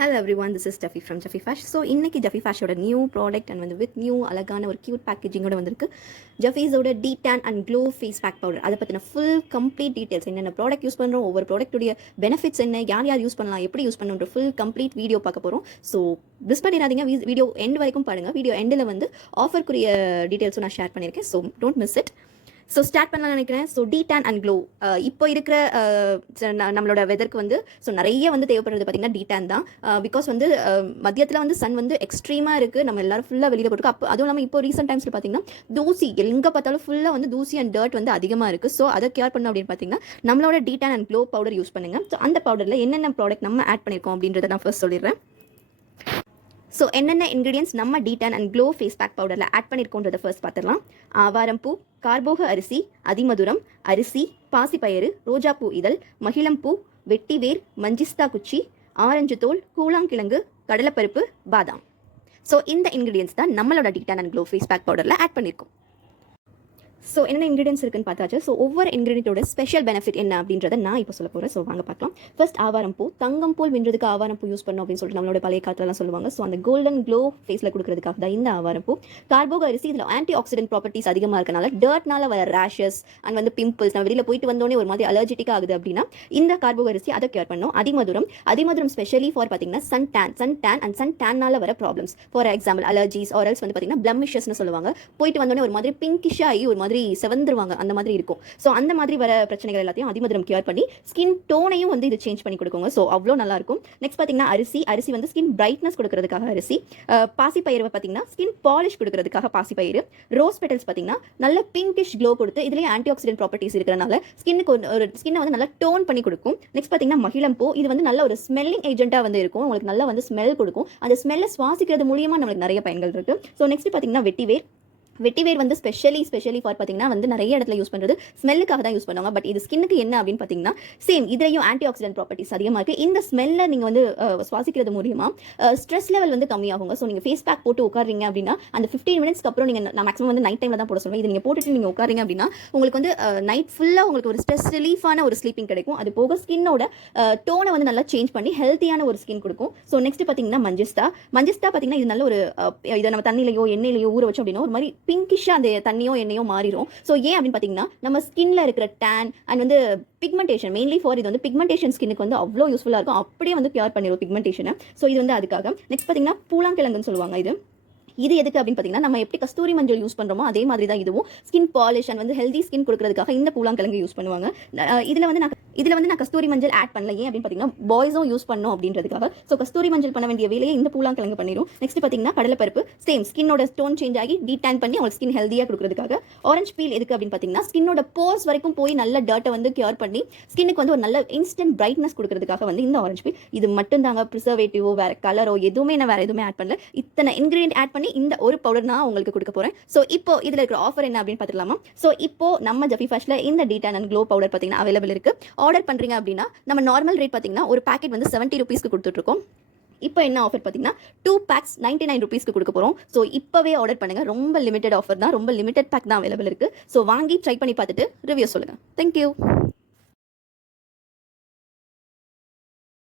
Hello everyone, this is Jeffy from Jeffy Fash. So இன்னைக்கு Jeffy Fashோட new product and வந்து with new அழகான ஒரு கியூட் பேக்கேஜிங்கோட வந்திருக்கு. ஜெஃபீஸோட detan and glow face pack powder. அதை பற்றின ஃபுல் கம்ப்ளீட் டீட்டெயில்ஸ், என்னென்ன ப்ராடக்ட் யூஸ் பண்ணுறோம், ஒவ்வொரு ப்ராடக்ட்டுடைய பெனிஃபிட்ஸ் என்ன, யார் யார் யூஸ் பண்ணலாம், எப்படி யூஸ் பண்ணுன்ற ஃபுல் கம்ப்ளீட் வீடியோ பார்க்க போகிறோம். ஸோ மிஸ் பண்ணிடாதீங்க, வீடியோ எண்ட் வரைக்கும் பாருங்கள். வீடியோ எண்டில் வந்து ஆஃபருக்குரிய டீட்டெயில்ஸும் நான் ஷேர் பண்ணியிருக்கேன். So don't miss it. So start பண்ணலாம் நினைக்கிறேன். ஸோ டீடான் அண்ட் க்ளோ இப்போ இருக்கிற நம்மளோட வெதருக்கு வந்து ஸோ நிறைய வந்து தேவைப்படுறது பார்த்திங்கன்னா டீடான் தான். பிகாஸ் வந்து மதியத்தில் வந்து சன் வந்து எக்ஸ்ட்ரீமாக இருக்குது, நம்ம எல்லாரும் ஃபுல்லாக வெளியில் போட்டுருக்கோம். அப்போ அதுவும் இல்லாமல் இப்போ ரீசெண்ட் டைம்ஸில் பார்த்திங்கன்னா தூசி எங்கே பார்த்தாலும் ஃபுல்லாக வந்து தூசி அண்ட் டர்ட் வந்து அதிகமாக இருக்குது. ஸோ அதை கேர் பண்ணணும் அப்படின்னு பார்த்தீங்கன்னா நம்மளோட detan and glow powder use பண்ணுங்கள். ஸோ அந்த பவுடரில் என்னென்ன ப்ராடக்ட் நம்ம ஆட் பண்ணியிருக்கோம் அப்படின்றத நான் ஃபர்ஸ்ட் சொல்லிடுறேன். ஸோ என்னென்ன இன்க்ரீடியன்ஸ் நம்ம detan and glow face pack பவுடரில் ஆட் பண்ணியிருக்கோன்றதை ஃபர்ஸ்ட் பார்த்துடலாம். ஆவாரம்பூ, கார்போக அரிசி, அதிமதுரம் அரிசி, பாசிப்பயிறு, ரோஜாப்பூ இதழ், மகிழம்பூ, வெட்டிவேர், மஞ்சிஸ்தா குச்சி, ஆரஞ்சு தோல், கூழாங்கிழங்கு, கடலைப்பருப்பு, பாதாம். ஸோ இந்த இன்க்ரீடியன்ஸ் தான் நம்மளோட detan and glow face pack பவுடரில் ஆட் பண்ணியிருக்கோம். ஸோ என்னென்ன இன்க்ரீடியன்ஸ் இருக்குன்னு பார்த்தாச்சு. ஸோ ஒவ்வொரு இன்க்ரீடியன்ட்டோட ஸ்பெஷல் பெனிஃபிட் என்ன அப்படின்றத நான் இப்போ சொல்ல போகிறேன். ஸோ வாங்க பார்க்கலாம். ஃபர்ஸ்ட் ஆவாரம்பூ. தங்கம் போல் வென்றதுக்கு ஆவாரம்பூ யூஸ் பண்ணோம் அப்படின்னு சொல்லிட்டு நம்மளோட பழைய காலத்துலலாம் சொல்லுவாங்க. ஸோ அந்த கோல்டன் க்ளோ ஃபேஸில் கொடுக்கறதுக்காக தான் இந்த ஆவாரம்பூ. கார்போக அரிசி, இதில் ஆன்டி ஆக்சிடென்ட் ப்ராப்பர்ட்டிஸ் அதிகமாக இருக்கனால டர்ட்னால வர ரேஷஸ் அண்ட் வந்து பிம்பிள்ஸ், நம்ம வெளியில் போயிட்டு வந்தோடனே ஒரு மாதிரி அலர்ஜிட்டிக்காக ஆகுது அப்படின்னா இந்த கார்போக அரிசி அதை கேர் பண்ணும். அதிமதுரம் ஸ்பெஷலி ஃபார் பார்த்தீங்கன்னா சன் டேன் அண்ட் சன் டேன்னால வர problems, for example allergies or else வந்து பார்த்தீங்கன்னா பிளமிஷஸ்னு சொல்லுவாங்க. போயிட்டு வந்தோடனே ஒரு மாதிரி பிங்கிஷ் ஆகி ஒரு மாதிரி செவந்துருவாங்க, அந்த மாதிரி இருக்கும். ஸோ அந்த மாதிரி வர பிரச்சனைகள் எல்லாத்தையும் அதிமதுரம் கியூர் பண்ணி ஸ்கின் டோனையும் வந்து இது சேஞ்ச் பண்ணி கொடுக்குங்க. ஸோ அவ்வளோ நல்லா இருக்கும். நெக்ஸ்ட் பார்த்தீங்கன்னா அரிசி வந்து ஸ்கின் பிரைட்னஸ் கொடுக்கறதுக்காக அரிசி. பாசிப்பயிறு பார்த்தீங்கன்னா ஸ்கின் பாலிஷ் கொடுக்கறதுக்காக பாசிப்பயிறு. ரோஸ் பெட்டல்ஸ் பார்த்தீங்கன்னா நல்ல பிங்கிஷ் க்ளோ கொடுத்து இதுலேயே ஆன்டி ஆக்சிடென்ட் ப்ராப்பர்ட்டிஸ் இருக்கிறனால ஸ்கின்னுக்கு ஒரு ஸ்கின்னை வந்து நல்லா டோன் பண்ணி கொடுக்கும். நெக்ஸ்ட் பார்த்தீங்கன்னா மகிழம்பூ. இது வந்து நல்ல ஒரு ஸ்மெல்லிங் ஏஜென்ட்டாக வந்து இருக்கும், உங்களுக்கு நல்லா வந்து ஸ்மெல் கொடுக்கும். அந்த ஸ்மெல்லை சுவாசிக்கிறது மூலியமாக நம்மளுக்கு நிறைய பயன்கள் இருக்கு. ஸோ நெக்ஸ்ட் பார்த்தீங்கன்னா வெட்டிவேர் வந்து ஸ்பெஷலி ஃபார் பார்த்தீங்கன்னா வந்து நிறைய இடத்துல யூஸ் பண்ணுறது ஸ்மெல்லுக்காக தான் யூஸ் பண்ணுவாங்க. பட் இது ஸ்கின்னுக்கு என்ன அப்படின்னு பார்த்தீங்கன்னா சேம் இதுலையும் ஆன்டி ஆக்சிடென்ட் ப்ராப்பர்ட்டிஸ் அதிகமாக இருக்குது. இந்த ஸ்மெல்லை நீங்கள் வந்து சுவாசிக்கிறது மூலியமாக ஸ்ட்ரெஸ் லெவல் வந்து கம்மியாகுங்க. ஸோ நீங்கள் ஃபேஸ் பேக் போட்டு உட்காருங்க அப்படின்னா அந்த 15 மினிட்ஸ்க்கு அப்புறம் நீங்கள், நான் மேக்ஸிமம் வந்து நைட் டைமில் தான் போட சொல்லுவேன். இது நீங்கள் போட்டுட்டு நீங்கள் உட்காருங்க அப்படின்னா உங்களுக்கு வந்து நைட் ஃபுல்லாக உங்களுக்கு ஒரு ஸ்ட்ரெஸ் ரிலீஃபான ஒரு ஸ்லீப்பிங் கிடைக்கும். அது போக ஸ்கின்னோட டோனை வந்து நல்லா சேஞ்ச் பண்ணி ஹெல்த்தியான ஒரு ஸ்கின் கொடுக்கும். ஸோ நெக்ஸ்ட் பார்த்தீங்கன்னா மஞ்சிஸ்தா பார்த்தீங்கன்னா இது நல்ல ஒரு இதை நம்ம தண்ணியிலையோ எண்ணெயிலையோ ஊற வச்சோம் அப்படின்னா ஒரு மாதிரி பிங்கிஷாக அந்த தண்ணியோ எண்ணெயோ மாறிடும். ஸோ ஏன் அப்படின்னு பார்த்தீங்கன்னா நம்ம ஸ்கின்ல இருக்கிற டேன் அண்ட் வந்து பிக்மெண்டேஷன், மெயின்லி ஃபார் இது வந்து பிக்மெண்டேஷன் ஸ்கின்னுக்கு வந்து அவ்வளோ யூஸ்ஃபுல்லாக இருக்கும். அப்படியே வந்து கியூர் பண்ணிடும் பிக்மெண்டேஷனை. ஸோ இது வந்து அதுக்காக. நெக்ஸ்ட் பார்த்தீங்கன்னா பூலாங்கிழங்குன்னு சொல்லுவாங்க. இது எதுக்கு அப்படின்னு பார்த்தீங்கன்னா நம்ம எப்படி கஸ்தூரி மஞ்சள் யூஸ் பண்ணுறோமோ அதே மாதிரி தான் இதுவும் ஸ்கின் பாலிஷ் அண்ட் வந்து ஹெல்தி ஸ்கின் கொடுக்கறதுக்காக இந்த பூலாங்கிழங்கு யூஸ் பண்ணுவாங்க. இதில் வந்து நான் கஸ்தூரி மஞ்சள் ஆட் பண்ணல. ஏன் அப்படின்னு பார்த்தீங்கன்னா பாய்ஸும் யூஸ் பண்ணணும் அப்படின்றதுக்காக. ஸோ கஸ்தூரி மஞ்சள் பண்ண வேண்டிய வேலையை இந்த பூலாங்கிழங்கு பண்ணிடும். நெக்ஸ்ட் பார்த்தீங்கன்னா கடலைப்பருப்பு. சேம் ஸ்கின்னோட ஸ்டோன் சேஞ்ச் ஆகி டீடான் பண்ணி அவங்க ஸ்கின் ஹெல்தியாக கொடுக்கறதுக்காக. ஆரஞ்சு பீல் எதுக்கு அப்படின்னு பார்த்தீங்கன்னா ஸ்கின்னோட போர்ஸ் வரைக்கும் போய் நல்ல டர்ட்டை வந்து கியூர் பண்ணி ஸ்கின்னுக்கு வந்து ஒரு நல்ல இன்ஸ்டன்ட் பிரைட்னஸ் கொடுக்கறதுக்காக வந்து இந்த ஆரஞ்சு பீல். இது மட்டும் தாங்க, ப்ரிசர்வேட்டிவோ வேற கலரோ எதுவுமே நான் வேற எதுவுமே ஆட் பண்ணல. இத்தனை இன்கிரீடியன்ட் ஆட் பண்ணி இந்த ஒரு பவுடர் நான் உங்களுக்கு கொடுக்க போறேன். சோ இப்போ இதுல இருக்கிற ஆஃபர் என்ன அப்படின்னு பார்த்துக்கலாமா? சோ இப்போ நம்ம ஜெஃபி ஃபேஷ்ல இந்த டீடான் அண்ட் க்ளோ பவுடர் பார்த்தீங்கன்னா அவைலபிள் இருக்கு. ஆர்டர் பண்றீங்க அப்படின்னா நம்ம நார்மல் ரேட் பார்த்தீங்கன்னா ஒரு பேக்கெட் வந்து 70 ரூபீஸ்க்கு கொடுத்துட்டு இருக்கோம். இப்போ என்ன ஆஃபர் பார்த்தீங்கன்னா 2 பேக்ஸ் 99 ரூபீஸ்க்கு கொடுக்க போகிறோம். ஸோ இப்போவே ஆர்டர் பண்ணுங்க. ரொம்ப லிமிடெட் ஆஃபர் தான், ரொம்ப லிமிடெட் பேக் தான் அவைலபிள் இருக்கு. ஸோ வாங்கி ட்ரை பண்ணி பார்த்துட்டு ரிவ்யூ சொல்லுங்க. தேங்க்யூ.